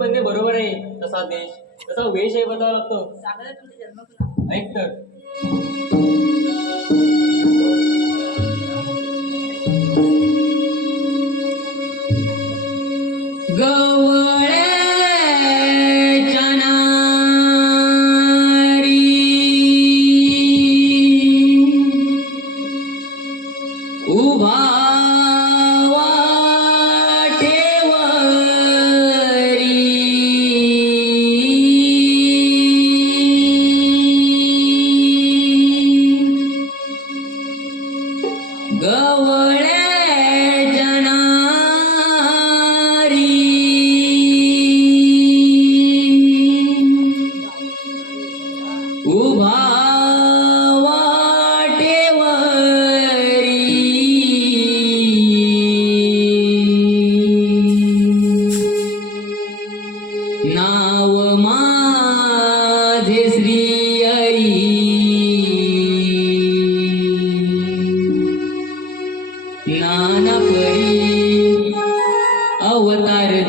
म्हणणे बरोबर आहे. तसा देश तसा वेश आहे बदलावा लागतो. ऐक तर. गवळ्याच्या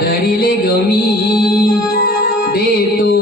धरिले गमी देतो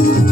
you.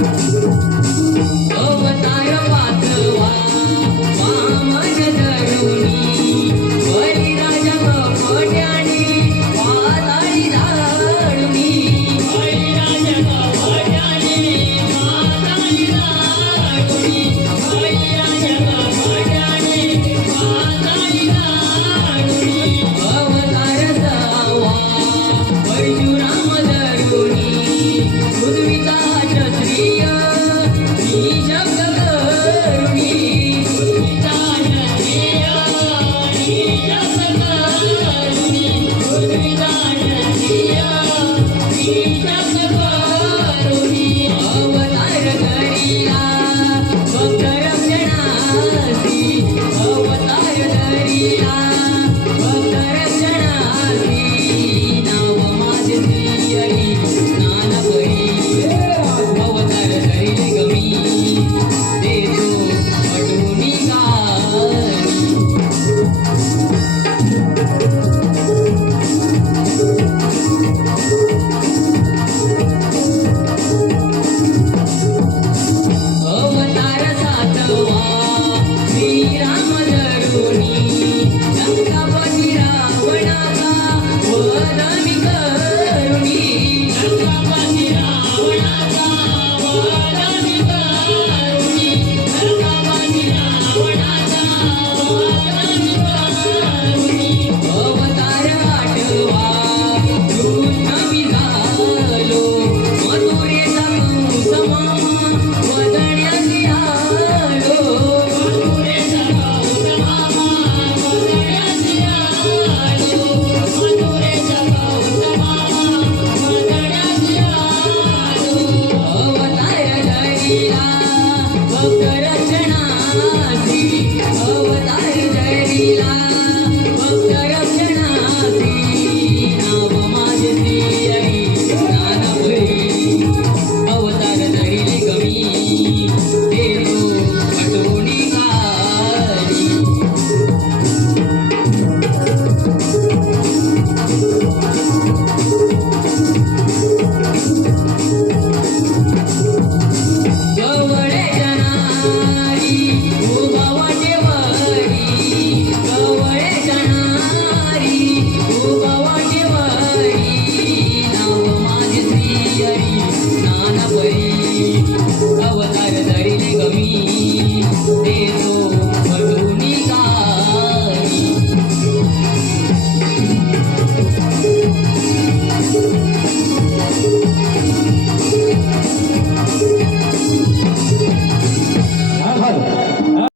शरणा